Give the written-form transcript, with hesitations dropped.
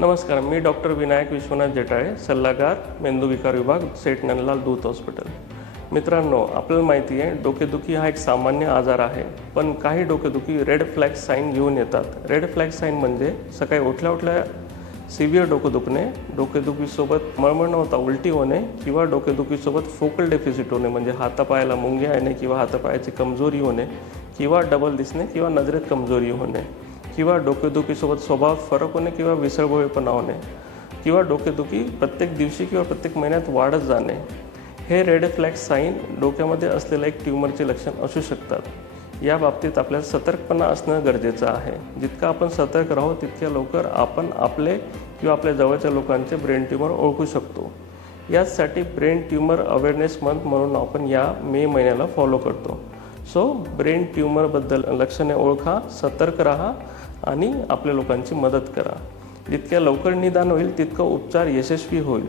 नमस्कार, मी डॉक्टर विनायक विश्वनाथ जटाळे, सल्लागार मेंदूविकार विभाग, सेठ नंदलाल दूत हॉस्पिटल. मित्रांनो, आपल्याला माहिती आहे डोकेदुखी हा एक सामान्य आजार आहे. पण काही डोकेदुखी रेड फ्लॅग साईन घेऊन येतात. रेड फ्लॅग साईन म्हणजे सकाळी उठल्या उठल्या सिव्हिअर डोकं दुखणे, डोकेदुखीसोबत मळमळ न होता उलटी होणे किंवा डोकेदुखीसोबत फोकल डेफिसिट होणे म्हणजे हातापायाला मुंग्या येणे किंवा हातापायाची कमजोरी होणे किंवा डबल दिसणे किंवा नजरेत कमजोरी होणे किंवा डोकेदुखीसोबत स्वभावात फरक होणे किंवा विसरभोळेपणा होणे किंवा डोकेदुखी प्रत्येक दिवशी किंवा प्रत्येक महिन्यात वाढत जाणे, हे रेड फ्लॅग साईन डोक्यामध्ये असलेलं एक ट्यूमरचे लक्षण असू शकतात. या बाबतीत आपल्याला सतर्कपणा असणं गरजेचं आहे. जितकं आपण सतर्क राहू तितक्या लवकर आपण आपले किंवा आपल्या जवळच्या लोकांचे ब्रेन ट्यूमर ओळखू शकतो. याचसाठी ब्रेन ट्यूमर अवेअरनेस मंथ म्हणून आपण या मे महिन्याला फॉलो करतो. सो ब्रेन ट्यूमरबद्दल लक्षणे ओळखा, सतर्क राहा आणि आपल्या लोकांची मदत करा. जितक्या लवकर निदान होईल तितकं उपचार यशस्वी होईल.